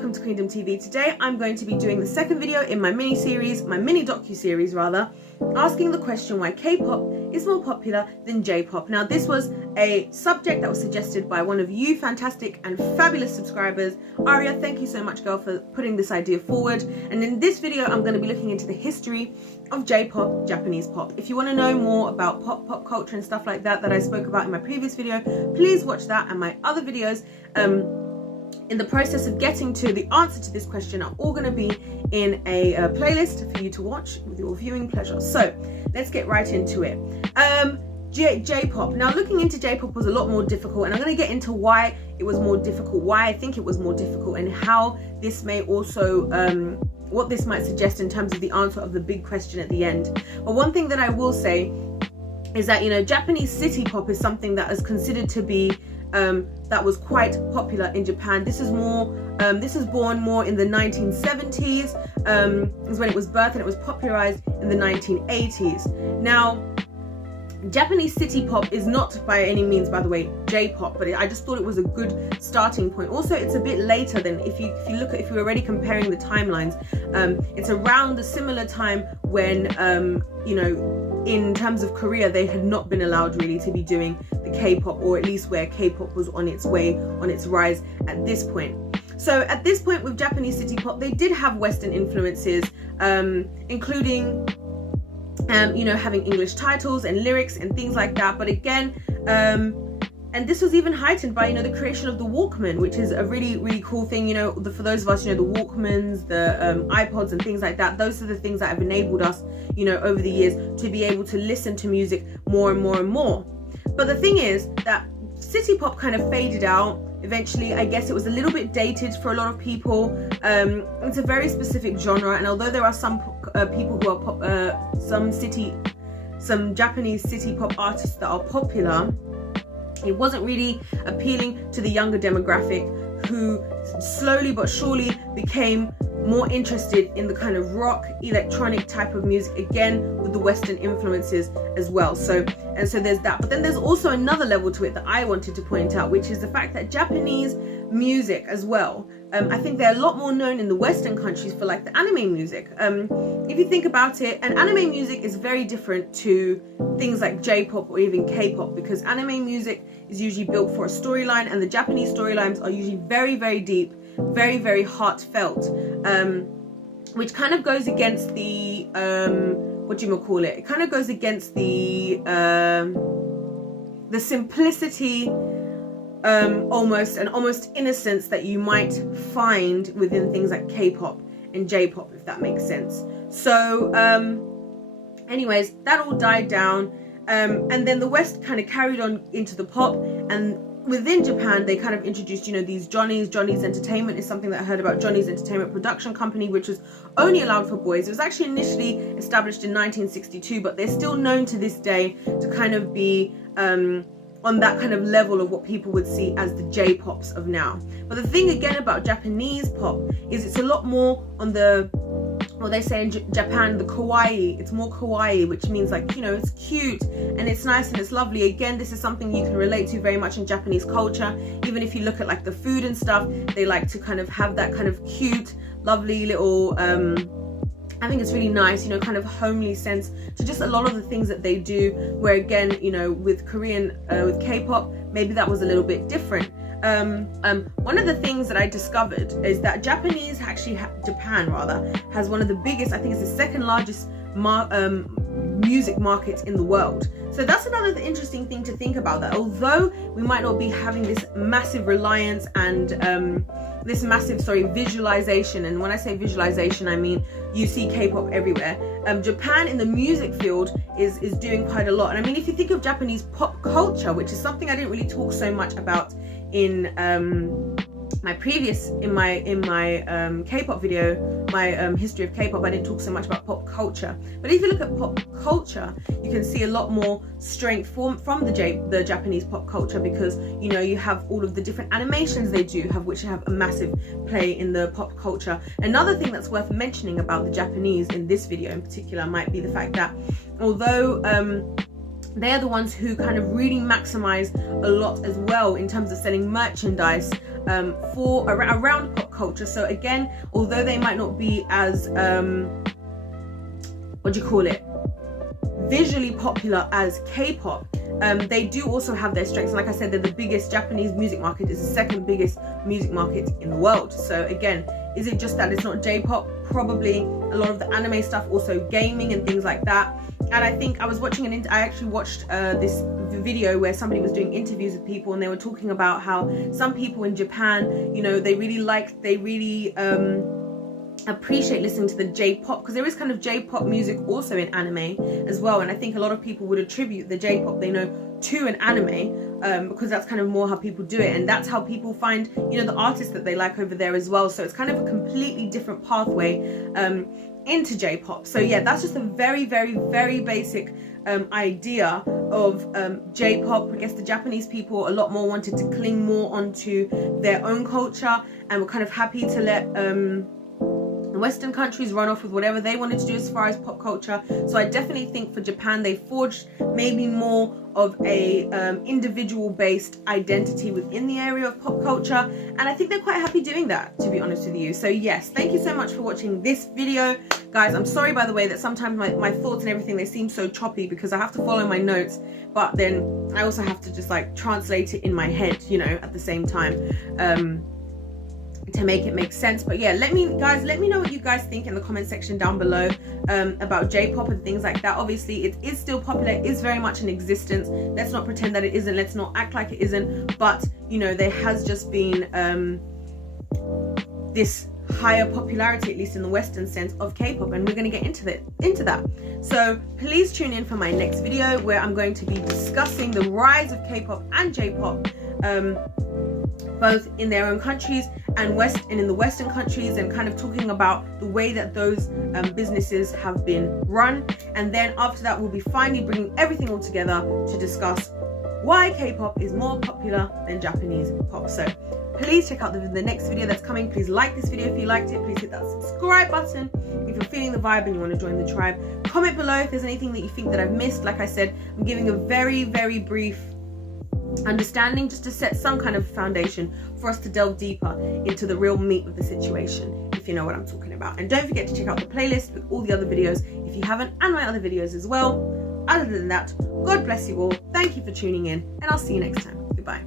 welcome to Queendom TV. Today I'm going to be doing the second video in my mini docu-series rather, asking the question why K-pop is more popular than J-pop. Now this was a subject that was suggested by one of you fantastic and fabulous subscribers. Aria, thank you so much girl for putting this idea forward. And in this video I'm going to be looking into the history of J-pop, Japanese pop. If you want to know more about pop culture and stuff like that I spoke about in my previous video, please watch that, and my other videos in the process of getting to the answer to this question are all going to be in a playlist for you to watch with your viewing pleasure. So let's get right into it. J-pop. Now looking into J-pop was a lot more difficult, and I'm going to get into why it was more difficult, why I think it was more difficult, and how this may also what this might suggest in terms of the answer of the big question at the end. But one thing that I will say is that, you know, Japanese city pop is something that is considered to be that was quite popular in Japan. This is more this is born more in the 1970s, is when it was birthed, and it was popularized in the 1980s. Now Japanese city pop is not by any means, by the way, J-pop, but I just thought it was a good starting point. Also, it's a bit later than, if you look at, if you're already comparing the timelines, it's around the similar time when you know, in terms of Korea, they had not been allowed really to be doing the K-pop, or at least where K-pop was on its way, on its rise at this point. So at this point with Japanese city pop, they did have Western influences, including you know, having English titles and lyrics and things like that. But again, and this was even heightened by, you know, the creation of the Walkman, which is a really cool thing. You know, for those of us, you know, the Walkmans, the iPods and things like that, those are the things that have enabled us, you know, over the years to be able to listen to music more and more and more. But the thing is that city pop kind of faded out eventually. I guess it was a little bit dated for a lot of people. It's a very specific genre, and although there are some people who are some Japanese city pop artists that are popular, it wasn't really appealing to the younger demographic, who slowly but surely became more interested in the kind of rock, electronic type of music, again with the Western influences as well. So there's that. But then there's also another level to it that I wanted to point out, which is the fact that Japanese music as well, I think they're a lot more known in the Western countries for like the anime music. If you think about it, and anime music is very different to things like J-pop or even K-pop, because anime music is usually built for a storyline, and the Japanese storylines are usually very deep, very heartfelt, which kind of goes against the what do you call it? It kind of goes against the simplicity, almost innocence that you might find within things like K-pop and J-pop, if that makes sense. So anyways, that all died down, and then the West kind of carried on into the pop, and within Japan they kind of introduced, you know, these Johnny's Entertainment is something that I heard about. Johnny's Entertainment production company, which was only allowed for boys. It was actually initially established in 1962, but they're still known to this day to kind of be on that kind of level of what people would see as the J-pops of now. But the thing again about Japanese pop is it's a lot more on the, well, they say in Japan, the kawaii. It's more kawaii, which means like, you know, it's cute and it's nice and it's lovely. Again, this is something you can relate to very much in Japanese culture. Even if you look at like the food and stuff, they like to kind of have that kind of cute, lovely little I think it's really nice, you know, kind of homely sense to just a lot of the things that they do, where again, you know, with Korean, with K-pop, maybe that was a little bit different. One of the things that I discovered is that Japan has one of the biggest, I think it's the second largest music market in the world. So that's another interesting thing to think about, that although we might not be having this massive reliance and this massive visualization, and when I say visualization I mean you see K-pop everywhere, Japan in the music field is doing quite a lot. And I mean, if you think of Japanese pop culture, which is something I didn't really talk so much about in my previous, in my K-pop video, my history of K-pop, I didn't talk so much about pop culture. But if you look at pop culture, you can see a lot more strength from the Japanese pop culture, because, you know, you have all of the different animations they do have, which have a massive play in the pop culture. Another thing that's worth mentioning about the Japanese in this video in particular might be the fact that although they're the ones who kind of really maximize a lot as well in terms of selling merchandise, around pop culture. So again, although they might not be as visually popular as K-pop, they do also have their strengths. And like I said, they're the biggest. Japanese music market is the second biggest music market in the world. So again, is it just that it's not J-pop? Probably a lot of the anime stuff, also gaming and things like that. And I think I was watching I actually watched this video where somebody was doing interviews with people, and they were talking about how some people in Japan, you know, they really appreciate listening to the J-pop, because there is kind of J-pop music also in anime as well. And I think a lot of people would attribute the J-pop they know to an anime, because that's kind of more how people do it, and that's how people find, you know, the artists that they like over there as well. So it's kind of a completely different pathway into J-pop. So yeah, that's just a very, very, very basic idea of J-pop. I guess the Japanese people a lot more wanted to cling more onto their own culture, and were kind of happy to let the Western countries run off with whatever they wanted to do as far as pop culture. So I definitely think for Japan, they forged maybe more of a individual based identity within the area of pop culture, and I think they're quite happy doing that, to be honest with you. So yes, thank you so much for watching this video, guys. I'm sorry, by the way, that sometimes my thoughts and everything, they seem so choppy, because I have to follow my notes, but then I also have to just like translate it in my head, you know, at the same time, to make it make sense. But yeah, let me know what you guys think in the comment section down below about J-pop and things like that. Obviously it is still popular, it is very much in existence. Let's not pretend that it isn't, let's not act like it isn't, but you know, there has just been this higher popularity, at least in the Western sense, of K-pop, and we're going to get into that. So please tune in for my next video, where I'm going to be discussing the rise of K-pop and J-pop, both in their own countries and in the Western countries, and kind of talking about the way that those businesses have been run. And then after that, we'll be finally bringing everything all together to discuss why K-pop is more popular than Japanese pop. So please check out the next video that's coming. Please like this video if you liked it. Please hit that subscribe button if you're feeling the vibe and you want to join the tribe. Comment below if there's anything that you think that I've missed. Like I said, I'm giving a very, very brief understanding, just to set some kind of foundation for us to delve deeper into the real meat of the situation, if you know what I'm talking about. And don't forget to check out the playlist with all the other videos if you haven't, and my other videos as well. Other than that, God bless you all. Thank you for tuning in, and I'll see you next time. Goodbye.